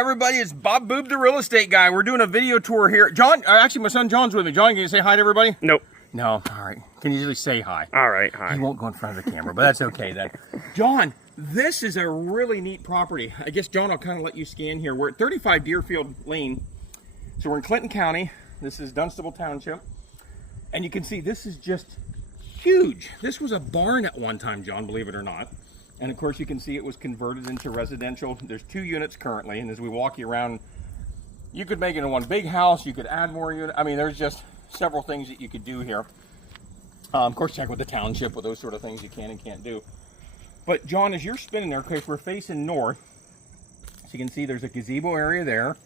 Everybody, it's Bob Boob, the real estate guy. We're doing a video tour here. John, actually, my son John's with me. John, can you say hi to everybody? Nope. No, all right. Can you just say hi? All right, hi. He won't go in front of the camera, but that's okay then. John, this is a really neat property. I guess, John, I'll kind of let you scan here. We're at 35 Deerfield Lane. So we're in Clinton County. This is Dunstable Township. And you can see this is just huge. This was a barn at one time, John, believe it or not. And of course you can see it was converted into residential. There's 2 units currently, and as we walk you around, you could make it into one big house, you could add more units. I mean, there's just several things that you could do here. Of course, check with the township with those sort of things you can and can't do. But John, as you're spinning there, okay, if we're facing north, so you can see there's a gazebo area there.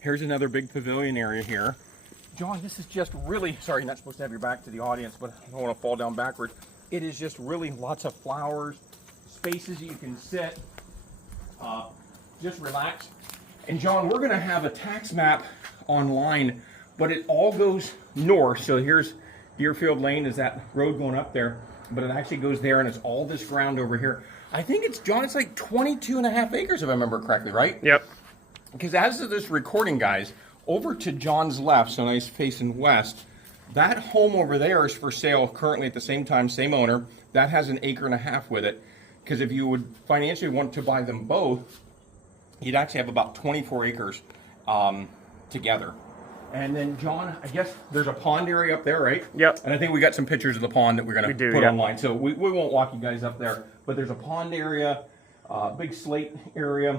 Here's another big pavilion area here. John, this is just really, sorry, you're not supposed to have your back to the audience, but I don't want to fall down backwards. It is just really lots of flowers, spaces you can sit, just relax. And John, we're going to have a tax map online, but it all goes north. So here's Deerfield Lane, is that road going up there, but it actually goes there, and it's all this ground over here. I think it's, John, it's like 22.5 acres if I remember correctly, right? Yep. Because as of this recording, guys, over to John's left, so nice facing west, that home over there is for sale currently at the same time, same owner. That has 1.5 acres with it. Because if you would financially want to buy them both, you'd actually have about 24 acres together. And then, John, I guess there's a pond area up there, right? Yep. And I think we got some pictures of the pond that we're going to put online. So we won't walk you guys up there. But there's a pond area, big slate area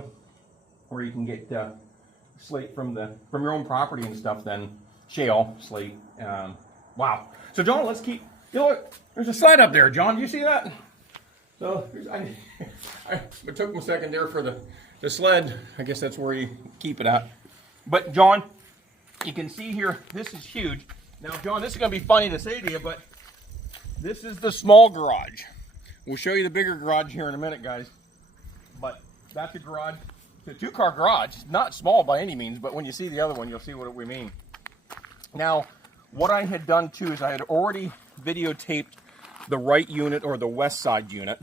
where you can get slate from your own property and stuff, then shale slate. Wow. So, John, let's keep, you know what? There's a slide up there, John. Do you see that? So it took me a second there for the sled. I guess that's where you keep it at. But John, you can see here, this is huge. Now, John, this is going to be funny to say to you, but this is the small garage. We'll show you the bigger garage here in a minute, guys. But that's a garage. It's a 2-car garage. It's not small by any means, but when you see the other one, you'll see what we mean. Now, what I had done too is I had already videotaped the right unit or the west side unit.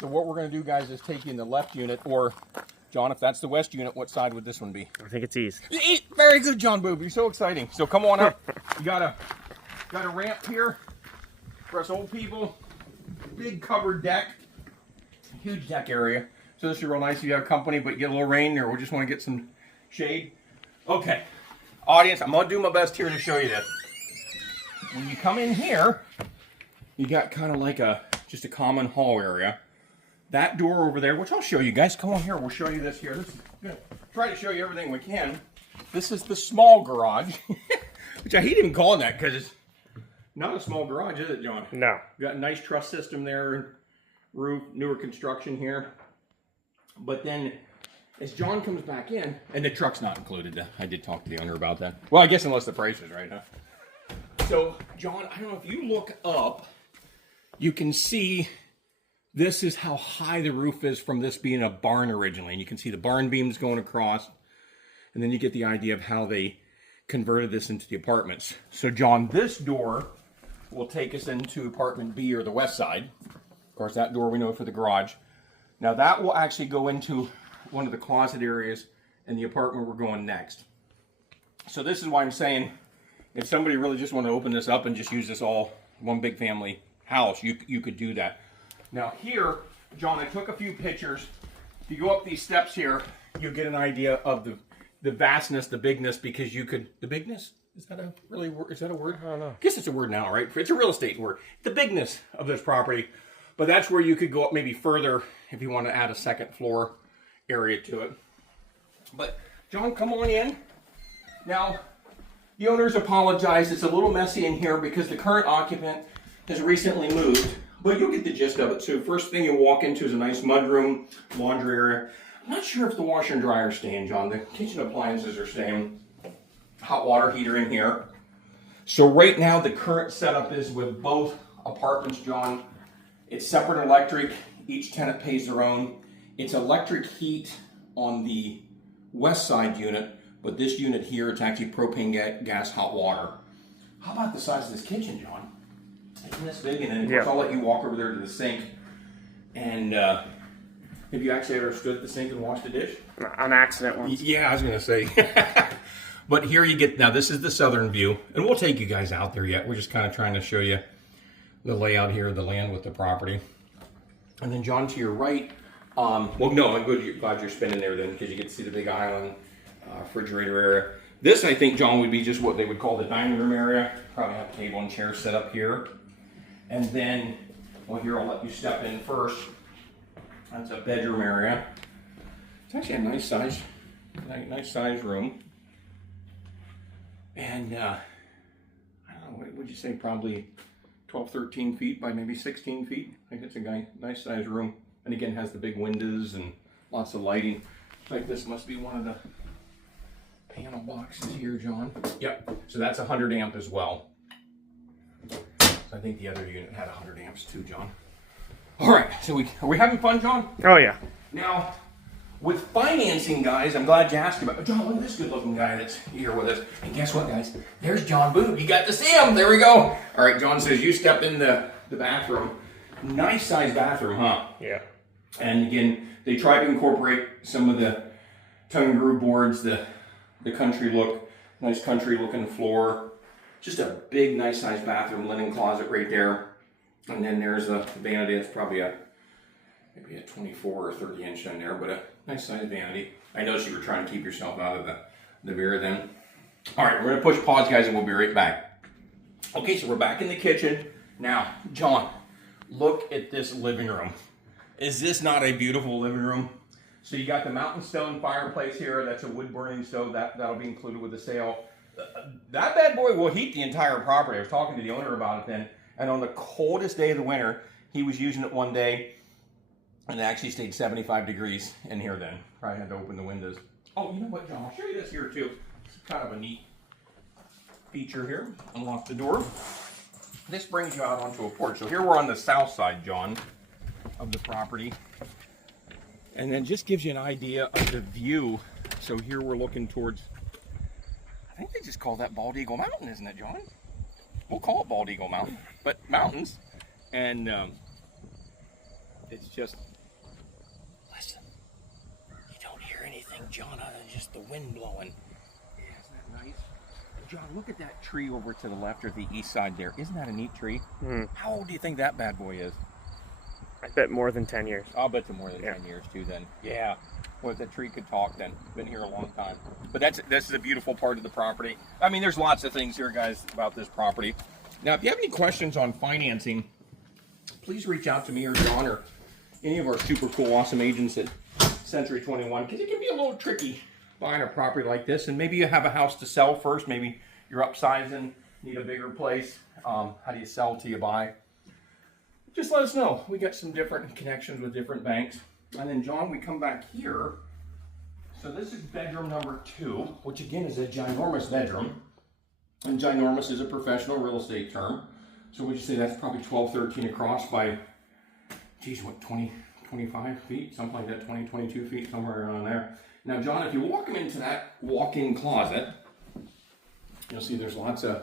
So what we're going to do, guys, is take in the left unit, or John, if that's the west unit, what side would this one be? I think it's east. Very good, John Boob. You're so exciting. So come on up. You got a ramp here for us old people. Big covered deck. Huge deck area. So this is real nice if you have company, but you get a little rain or we just want to get some shade. Okay, audience, I'm going to do my best here to show you this. When you come in here, you got kind of like just a common hall area. That door over there, which I'll show you guys. Come on here, we'll show you this here. This is gonna try to show you everything we can. This is the small garage, which I hate even calling that because it's not a small garage, is it, John? No. Got a nice truss system there, roof, newer construction here. But then, as John comes back in, and the truck's not included. I did talk to the owner about that. Well, I guess unless the price is right, huh? So, John, I don't know if you look up, you can see this is how high the roof is from this being a barn originally. And you can see the barn beams going across. And then you get the idea of how they converted this into the apartments. So, John, this door will take us into apartment B, or the west side. Of course, that door we know for the garage. Now, that will actually go into one of the closet areas in the apartment we're going next. So this is why I'm saying, if somebody really just wanted to open this up and just use this all one big family house, you could do that. Now here, John, I took a few pictures. If you go up these steps here, you'll get an idea of the vastness, the bigness, because you could, the bigness? Is that a word? I don't know. I guess it's a word now, right? It's a real estate word. The bigness of this property. But that's where you could go up maybe further if you want to add a second floor area to it. But John, come on in. Now, the owners apologize. It's a little messy in here because the current occupant has recently moved. But you'll get the gist of it. So first thing you walk into is a nice mudroom, laundry area. I'm not sure if the washer and dryer are staying, John. The kitchen appliances are staying. Hot water heater in here. So right now the current setup is with both apartments, John. It's separate electric. Each tenant pays their own. It's electric heat on the west side unit, but this unit here, it's actually propane gas hot water. How about the size of this kitchen, John? Isn't this big? And then of course, I'll let you walk over there to the sink. And Have you actually ever stood at the sink and washed a dish? On accident once. Yeah, I was gonna say. But here you get, now this is the southern view, and we'll take you guys out there yet. We're just kind of trying to show you the layout here of the land with the property. And then John, to your right, well, no, I'm glad you're spinning there then, because you get to see the big island, refrigerator area. This, I think, John, would be just what they would call the dining room area. Probably have a table and chair set up here. And then, well, here I'll let you step in first. That's a bedroom area. It's actually a nice size room. And I don't know, what would you say, probably 12, 13 feet by maybe 16 feet. I think it's a nice size room. And again, has the big windows and lots of lighting. Like this must be one of the panel boxes here, John. Yep, so that's 100 amp as well. So I think the other unit had 100 amps too, John. All right, so are we having fun, John? Oh yeah. Now, with financing, guys, I'm glad you asked about. John, look at this good-looking guy that's here with us. And guess what, guys? There's John Boob. You got to see him. There we go. All right, John says you step in the bathroom. Nice size bathroom, huh? Yeah. And again, they try to incorporate some of the tongue and groove boards, the country look, nice country looking floor. Just a big, nice size bathroom, linen closet right there. And then there's a vanity. It's probably maybe a 24 or 30 inch in there, but a nice size vanity. I noticed you were trying to keep yourself out of the mirror then. All right, we're gonna push pause, guys, and we'll be right back. Okay, so we're back in the kitchen. Now, John, look at this living room. Is this not a beautiful living room? So you got the mountain stone fireplace here. That's a wood burning stove. That'll be included with the sale. That bad boy will heat the entire property. I was talking to the owner about it then. And on the coldest day of the winter, he was using it one day, and it actually stayed 75 degrees in here then. Probably had to open the windows. Oh, you know what, John? I'll show you this here too. It's kind of a neat feature here. Unlock the door. This brings you out onto a porch. So here we're on the south side, John, of the property. And then just gives you an idea of the view. So here we're looking towards, I think they just call that Bald Eagle Mountain, isn't it, John? We'll call it Bald Eagle Mountain, but mountains. And it's just, listen, you don't hear anything, John, other than just the wind blowing. Yeah, isn't that nice? John, look at that tree over to the left or the east side there. Isn't that a neat tree? Mm. How old do you think that bad boy is? I bet more than 10 years. I'll bet you more than 10 years too then. Yeah. Well, if that tree could talk then. Been here a long time. But this is a beautiful part of the property. I mean, there's lots of things here, guys, about this property. Now, if you have any questions on financing, please reach out to me or John or any of our super cool, awesome agents at Century 21, because it can be a little tricky buying a property like this. And maybe you have a house to sell first. Maybe you're upsizing, need a bigger place. How do you sell till you buy? Just let us know. We got some different connections with different banks. And then, John, we come back here. So this is bedroom number 2, which again is a ginormous bedroom. And ginormous is a professional real estate term. So would you say that's probably 12, 13 across by, geez, what, 20, 25 feet? Something like that, 20, 22 feet, somewhere around there. Now, John, if you walk into that walk-in closet, you'll see there's lots of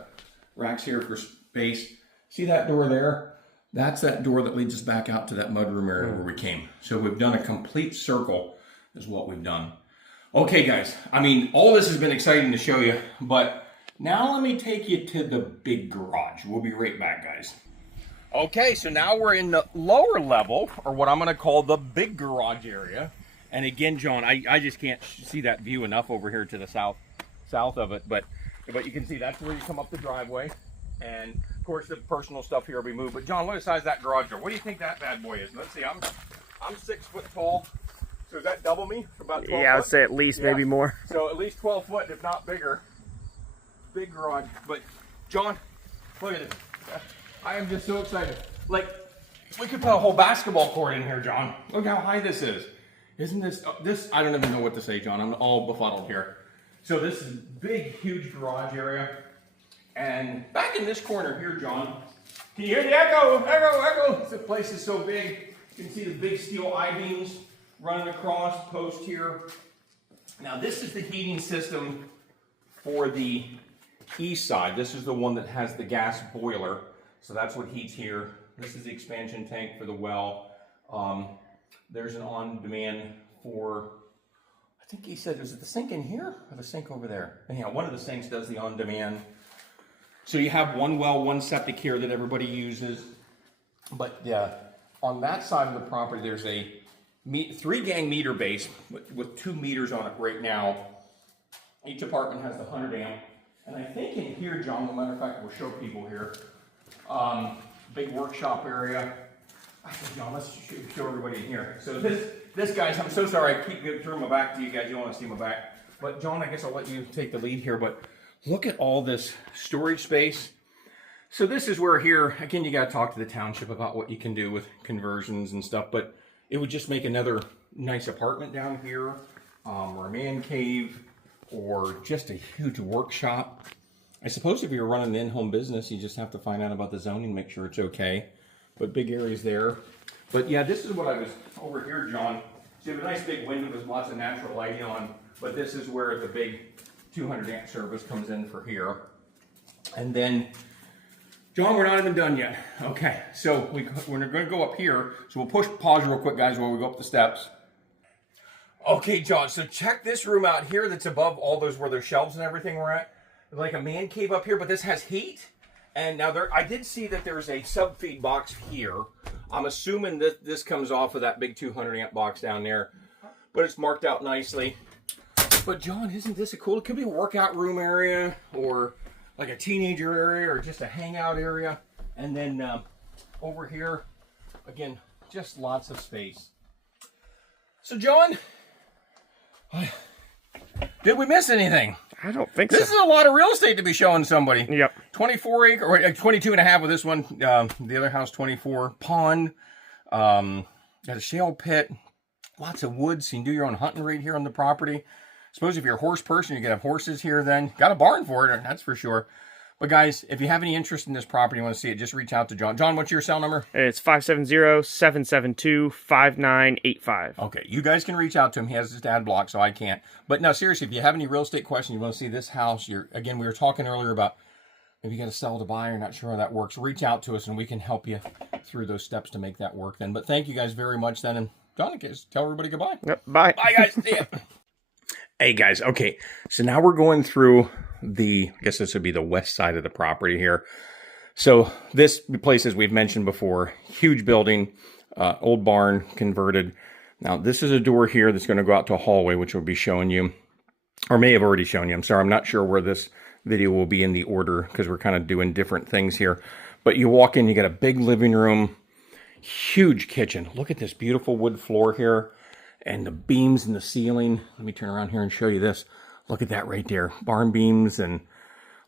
racks here for space. See that door there? That's that door that leads us back out to that mudroom area where we came. So we've done a complete circle is what we've done. Okay, guys. I mean, all this has been exciting to show you, but now let me take you to the big garage. We'll be right back, guys. Okay, so now we're in the lower level, or what I'm going to call the big garage area. And again, John, I just can't see that view enough over here to the south of it, but you can see that's where you come up the driveway. And of course, the personal stuff here will be moved. But John, what size is that garage door? What do you think that bad boy is? Let's see. I'm 6 foot tall. So does that double me? About 12 Yeah, I would foot? say at least, maybe more. So at least 12 foot, if not bigger. Big garage. But John, look at this. I am just so excited. Like, we could put a whole basketball court in here, John. Look how high this is. Isn't this? I don't even know what to say, John. I'm all befuddled here. So this is big, huge garage area. And back in this corner here, John, can you hear the echo? Echo, echo. This place is so big. You can see the big steel I-beams running across, post here. Now this is the heating system for the east side. This is the one that has the gas boiler. So that's what heats here. This is the expansion tank for the well. There's an on-demand for, I think he said, is it the sink in here or the sink over there? Anyhow, one of the sinks does the on-demand. So you have one well, one septic here that everybody uses. But on that side of the property, there's a 3-gang meter base with 2 meters on it right now. Each apartment has the 100 amp. And I think in here, John, as a matter of fact, we'll show people here. Big workshop area. Actually, John, let's show everybody in here. So this guys, I'm so sorry, I keep turning my back to you guys. You don't want to see my back. But John, I guess I'll let you take the lead here. But look at all this storage space. So this is where here, again, you got to talk to the township about what you can do with conversions and stuff. But it would just make another nice apartment down here, or a man cave, or just a huge workshop. I suppose if you're running an in-home business, you just have to find out about the zoning, make sure it's okay. But big areas there. But yeah, this is what I was over here, John. So you have a nice big window with lots of natural lighting on, but this is where the big 200 amp service comes in for here. And then, John, we're not even done yet. Okay, so we're going to go up here. So we'll pause real quick, guys, while we go up the steps. Okay, John, so check this room out here that's above all those where there's shelves and everything we're at. Like a man cave up here, but this has heat. And now I did see that there's a sub-feed box here. I'm assuming that this comes off of that big 200 amp box down there, but it's marked out nicely. But John, isn't this a cool, it could be a workout room area or like a teenager area or just a hangout area. And then over here, again, just lots of space. So John, did we miss anything? I don't think so. This is a lot of real estate to be showing somebody. Yep. 24 acre, or 22 and a half with this one. The other house, 24. Pond. Got a shale pit. Lots of woods. You can do your own hunting right here on the property. Suppose if you're a horse person, you can have horses here then. Got a barn for it, that's for sure. But guys, if you have any interest in this property, you want to see it, just reach out to John. John, what's your cell number? It's 570-772-5985. Okay, you guys can reach out to him. He has his ad block, so I can't. But no, seriously, if you have any real estate questions, you want to see this house, again, we were talking earlier about maybe you got to sell to buy, you're not sure how that works. Reach out to us, and we can help you through those steps to make that work then. But thank you guys very much then. And John, I guess, tell everybody goodbye. Yep, bye. Bye, guys. See ya. Hey, guys. Okay, so now we're going through I guess this would be the west side of the property here. So this place, as we've mentioned before, huge building, old barn converted. Now this is a door here that's going to go out to a hallway, which we'll be showing you, or may have already shown you. I'm sorry, I'm not sure where this video will be in the order because we're kind of doing different things here. But you walk in, you got a big living room, huge kitchen. Look at this beautiful wood floor here and the beams in the ceiling. Let me turn around here and show you this. Look at that right there. Barn beams and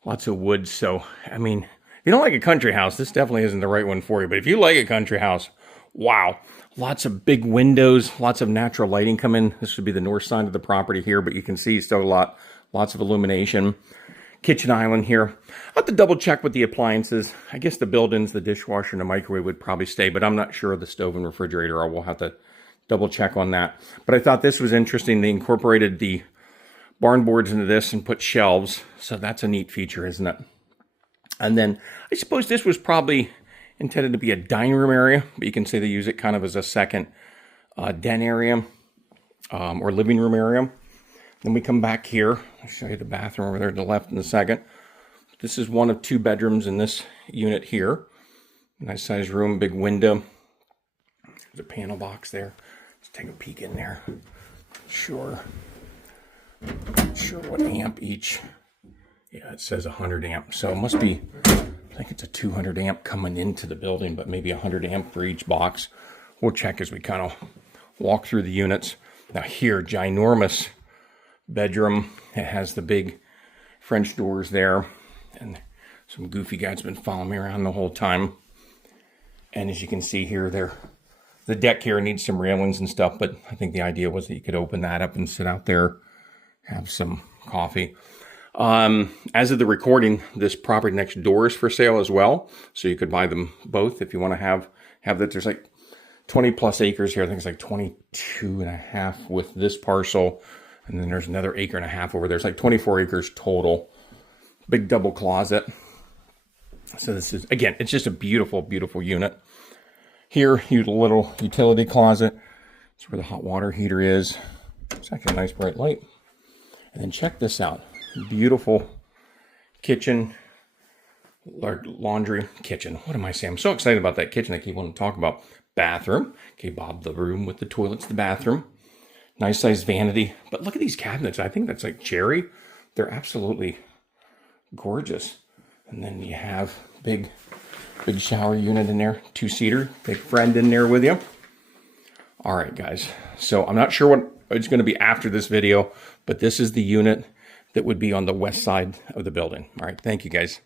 lots of wood. So, I mean, if you don't like a country house, this definitely isn't the right one for you. But if you like a country house, wow. Lots of big windows, lots of natural lighting come in. This would be the north side of the property here, but you can see still lots of illumination. Kitchen island here. I'll have to double check with the appliances. I guess the built-ins, the dishwasher and the microwave would probably stay, but I'm not sure of the stove and refrigerator. I will have to double check on that. But I thought this was interesting. They incorporated the barn boards into this and put shelves. So that's a neat feature, isn't it? And then I suppose this was probably intended to be a dining room area, but you can say they use it kind of as a second den area or living room area. Then we come back here. I'll show you the bathroom over there to the left in a second. This is one of 2 bedrooms in this unit here. Nice sized room, big window. There's a panel box there. Let's take a peek in there. Sure what amp each. Yeah, it says 100 amp. So it must be, I think it's a 200 amp coming into the building, but maybe 100 amp for each box. We'll check as we kind of walk through the units. Now here, ginormous bedroom. It has the big French doors there. And some goofy guy's been following me around the whole time. And as you can see here, the deck here needs some railings and stuff, but I think the idea was that you could open that up and sit out there, have some coffee. As of the recording, this property next door is for sale as well. So you could buy them both if you want to have that. There's like 20 plus acres here. I think it's like 22 and a half with this parcel. And then there's another acre and a half over there. It's like 24 acres total. Big double closet. So this is, again, it's just a beautiful, beautiful unit. Here, you little utility closet. That's where the hot water heater is. It's actually a nice bright light. And then check this out. Beautiful kitchen, laundry, kitchen. What am I saying? I'm so excited about that kitchen. I keep wanting to talk about. Bathroom. Okay, Bob, the room with the toilets, the bathroom. Nice size vanity. But look at these cabinets. I think that's like cherry. They're absolutely gorgeous. And then you have big shower unit in there. 2-seater. Big friend in there with you. All right, guys. So I'm not sure what it's going to be after this video, but this is the unit that would be on the west side of the building. All right, thank you, guys.